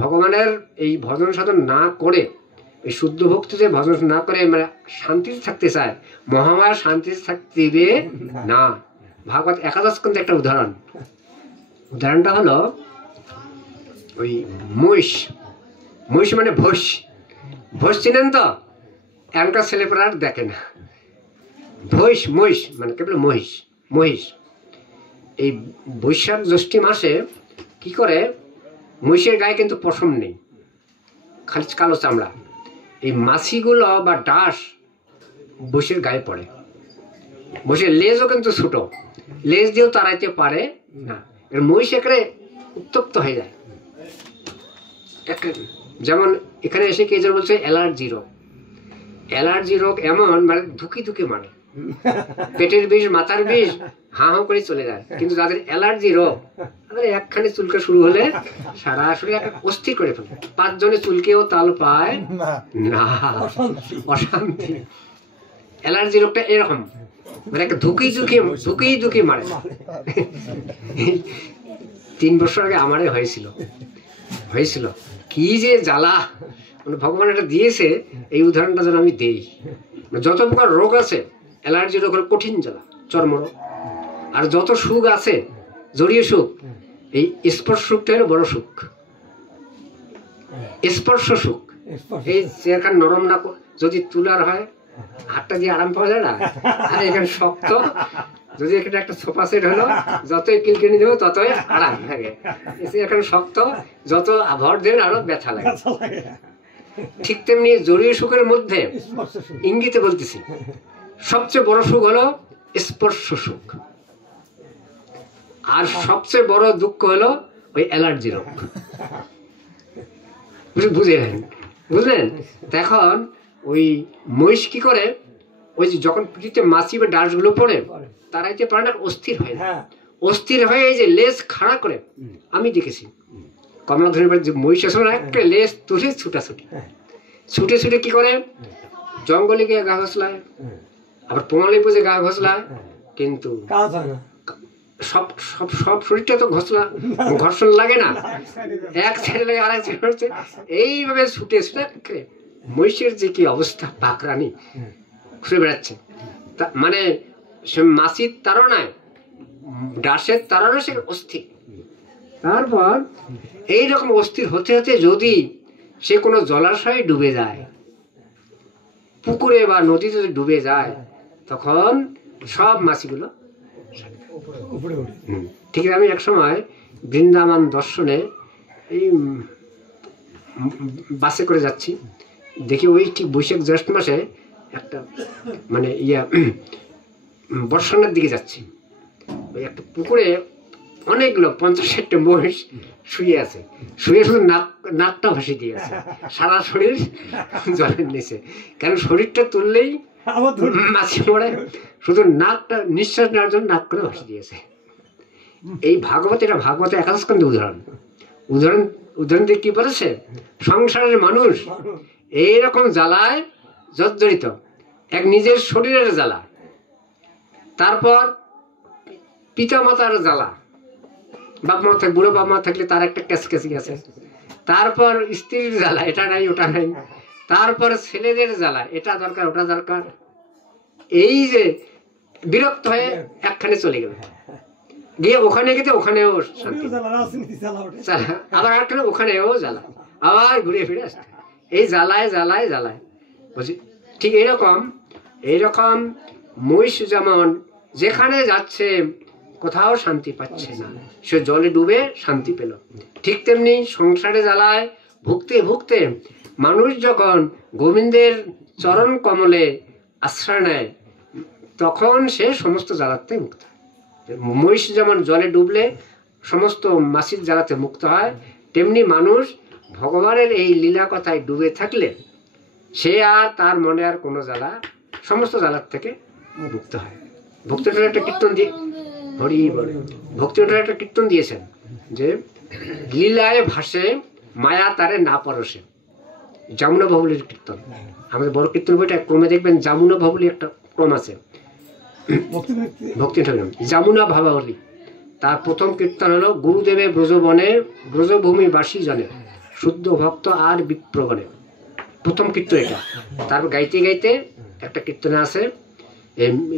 ভগবানের এই ভজন সাধন না করে, এই শুদ্ধ ভক্তিতে ভজন না করে মানে শান্তিতে থাকতে চায়, মহামায়া শান্তিতে থাকতে দিবে না। ভাগবত একাদশ স্কন্ধে একটা উদাহরণ, উদাহরণটা হলো ওই মহিষ। মহিষ মানে ভোষ। ভোষ চিনেন তো? এখনকার ছেলেপেরা আর দেখে না। মহিষ মহিষ মানে কেবল মহিষ মহিষ এই বৈশাখ জ্যৈষ্ঠী মাসে কি করে, মহিষের গায়ে কিন্তু পশম নেই, খালি কালো চামড়া। এই মাছিগুলো বা ডাস মহিষের গায়ে পড়ে। মহিষের লেজও কিন্তু ছোট, লেজ দিয়েও তাড়াইতে পারে না। মহিষ একেবারে উত্তপ্ত হয়ে যায়। যেমন এখানে এসে কে যে বলছে অ্যালার্জি রোগ, অ্যালার্জি রোগ এমন মানে ধুকি ধুকি মানে পেটের বিষ মাথার বিষ হাঁ হাঁ করে চলে যায়। কিন্তু যাদের অ্যালার্জি রোগ তাদের একখানে চুলকা শুরু হলে সারা শরীর একটা অস্থির করে ফেলে। 5 জনে চুলকেও তাল পায় না, অশান্তি। অ্যালার্জি রোগটা এরকম মানে একটা ধুকি ধুকি মারে। 3 বছর আগে আমারই হয়েছিল কি যে জ্বালা, মানে ভগবান এটা দিয়েছে। এই উদাহরণটা যেন আমি দেই, যত প্রকার রোগ আছে অ্যালার্জি রোগ হলো কঠিন জ্বালা, চর্মরোগ। আর যত সুখ আছে জড়িয়ে সুখ, এই স্পর্শ সুখটা হলো বড় সুখ। স্পর্শ সুখ, এই যেখানে নরম না যদি তুলার হয় হাতটা দিয়ে আরাম পাওয়া যায় না, আর এখানে শক্ত যদি এখানে একটা সোফা সেট হলো যতই কিলকিনি দেবো ততই আরাম থাকে। এখানে শক্ত যত ভর দেন আরো ব্যথা লাগে। ঠিক তেমনি জড়িয়ে সুখের মধ্যে ইঙ্গিতে বলতেছি সবচেয়ে বড় সুখ হলো স্পর্শ সুখ, আর সবচেয়ে বড় দুঃখ হলো ওই অ্যালার্জি রোগ। বুঝলেন? এখন ওই মহিষ কি করে, ওই যে যখন পিঠিতে মাছি বা ডাসগুলো পড়ে তারাইতে পারে না, অস্থির হয় না। অস্থির হয়ে এই যে লেজ খাড়া করে, আমি দেখেছি কমলাধনের বাড়ির যে মহিষ আছে না, একটা লেজ তুলে ছুটে ছুটে কি করে, জঙ্গলে গিয়ে গা ঘষলায়, আবার প্রণালী পুজো গা ঘষলায়, কিন্তু সব শরীরটা তো ঘর্ষণ লাগে না, এক সাইডে লাগে আর এক সাইডে হচ্ছে। এইভাবে ছুটে ছুটে মহিষের যে কি অবস্থা, পাকরানি ঘুরে বেড়াচ্ছে। মানে সে মাছির তাড়নায় ডাসের তাড়না সে অস্থির। তারপর এইরকম অস্থির হতে হতে যদি সে কোনো জলাশয়ে ডুবে যায়, পুকুরে বা নদীতে ডুবে যায়, তখন সব মাছিগুলো ঠিক। আমি এক সময় বৃন্দাবন দর্শনে এই বাসে করে যাচ্ছি, দেখি ওই ঠিক বৈশাখ জ্যৈষ্ঠ মাসে একটা মানে বর্ষণের দিকে যাচ্ছি, ওই একটা পুকুরে অনেকগুলো 50-60টা মহিষ শুয়ে আছে, শুয়ে শুধু নাকটা ভাসিয়ে দিয়ে আছে, সারা শরীর জলের নিচে। কারণ শরীরটা তুললেই মাছি মরে, শুধু নাকটা নিঃশ্বাস নেওয়ার জন্য নাক করে ভাসিয়ে দিয়েছে। এই এটা ভাগবতের 11 স্কন্ধে উদাহরণ দিয়ে কি বলেছে, সংসারের মানুষ এইরকম জ্বালায় জর্জরিত। এক নিজের শরীরের জ্বালা, তারপর পিতা মাতার জ্বালা, বাপ মা থাকে, বুড়ো বাপ মা থাকলে তার একটা ক্যাচক্যাচি আছে, তারপর স্ত্রীর জ্বালা, এটা নাই ওটা নাই, তারপর ছেলেদের জ্বালা, এটা দরকার ওটা দরকার। এই যে বিরক্ত হয়ে একখানে চলে গেল, গিয়ে ওখানে গেতে ওখানেও শান্তি, আবার একখানে ওখানেও জ্বালা, আবার ঘুরে ফিরে আসতে, এই জ্বালায় বলছি। ঠিক এইরকম মহিষ যেমন যেখানে যাচ্ছে কোথাও শান্তি পাচ্ছে না, সে জলে ডুবে শান্তি পেল। ঠিক তেমনি সংসারে জ্বালায় ভুগতে ভুগতে মানুষ যখন গোবিন্দের চরণ কমলে আশ্রয় নেয়, তখন সে সমস্ত জ্বালাতে মুক্ত। মহিষ যেমন জলে ডুবলে সমস্ত মাছির জ্বালাতে মুক্ত হয়, তেমনি মানুষ ভগবানের এই লীলা কথায় ডুবে থাকলে সে আর তার মনে আর কোনো জ্বালা, সমস্ত জ্বালার থেকে মুক্ত হয়। ভক্তিটার একটা কীর্তন দিয়ে ভক্তিটার একটা কীর্তন দিয়েছেন যে লীলায় ভাসে মায়া তারে না পরশে, যমুনা বাবুলির কীর্তন। আমাদের বড় কীর্তন বইটা ক্রমে দেখবেন যমুনা বাবুলি একটা ক্রম আছে, ভক্তি যমুনা ভাবাবলী। তার প্রথম কীর্তন হলো গুরুদেবে ব্রজবনে ব্রজভূমি বাসী জনে শুদ্ধ ভক্ত আর বিপ্রগণে, প্রথম কীর্তন এটা। তারপর গাইতে গাইতে একটা কীর্তনে আছে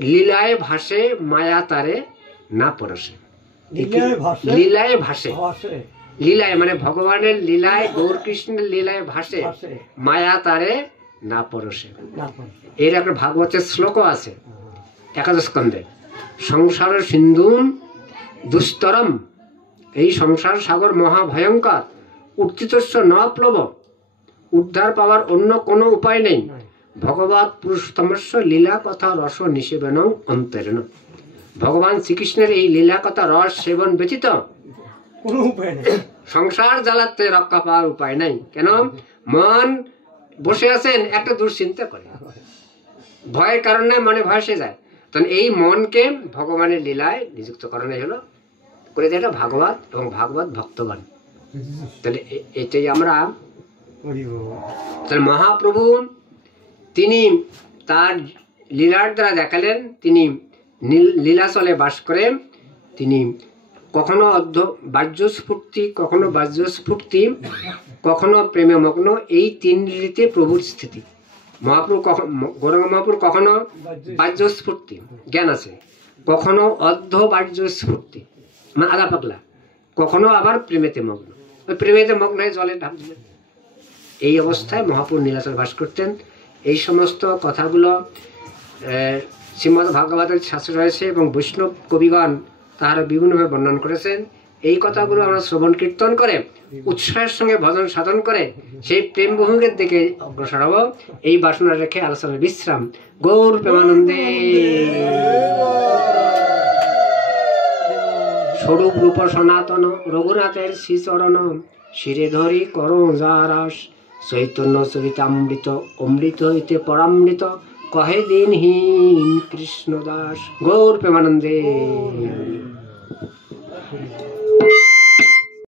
লীলায় ভাসে মায়া তারে না পরশে। লীলায় ভাসে, লীলায় মানে ভগবানের লীলায়, গৌর কৃষ্ণের লীলায় ভাসে মায়া তারে না পরশে। এর একটা ভাগবতের শ্লোকও আছে, একাদশ স্কন্ধে, সংসার সিন্ধু দুস্তরম, এই সংসার সাগর মহাভয়ঙ্কর, উত্থিতস্য ন প্লব, উদ্ধার পাওয়ার অন্য কোনো উপায় নেই। ভগবৎ পুরুষোত্তমস্য লীলা কথা রস নিষেবন অন্তরেণ, ভগবান শ্রীকৃষ্ণের এই লীলা কথা রস সেবন ব্যতীত কোনো উপায় নেই। সংসার জ্বালাতে রক্ষা পাওয়ার উপায় নাই। কেন? মন বসে আছেন একটা দুশ্চিন্তা করে, ভয়ের কারণে মনে ভয় যায়। তখন এই মনকে ভগবানের লীলায় নিযুক্ত করানোই হলো করে দেয় এটা ভাগবত এবং ভাগবত ভক্তগণ। তাহলে এটাই আমরা, হরি বল। তাহলে মহাপ্রভু তিনি তার লীলার দ্বারা দেখালেন, তিনি লীলাচলে বাস করে, তিনি কখনো বাহ্যস্ফূর্তি, কখনো বাহ্যস্ফূর্তি, কখনো প্রেমে মগ্ন, এই তিন রীতিতে প্রভুর স্থিতি। মহাপ্রভু গৌরাঙ্গ মহাপ্রভু কখনো বাহ্যস্ফূর্তি জ্ঞান আছে, কখনো বাহ্যস্ফূর্তি মানে আধা পাগলা, কখনো আবার প্রেমেতে মগ্ন, ওই প্রেমেতে মগ্ন হয়ে জলে ঢাপ দিলেন। এই অবস্থায় মহাপ্রভু নীলাচলে বাস করতেন। এই সমস্ত কথাগুলো শ্রীমদ্ ভাগবতের শাস্ত্রে রয়েছে এবং বৈষ্ণব কবিগণ তাহারা বিভিন্নভাবে বর্ণন করেছেন। এই কথাগুলো আমরা শ্রবণ কীর্তন করে উৎসাহের সঙ্গে ভজন সাধন করে সেই প্রেম বহুকের দিকে অগ্রসর হব। এই বাসনা রেখে আলোচনার বিশ্রাম। গৌর প্রেমানন্দে। স্বরূপ রূপ সনাতন রঘুনাথের শ্রীচরণ, শিরে ধরি কর যারাস, চৈতন্য চরিতামৃত অমৃত হইতে পরামৃত, কহে দিনহীন কৃষ্ণদাস। গৌর প্রেমানন্দে।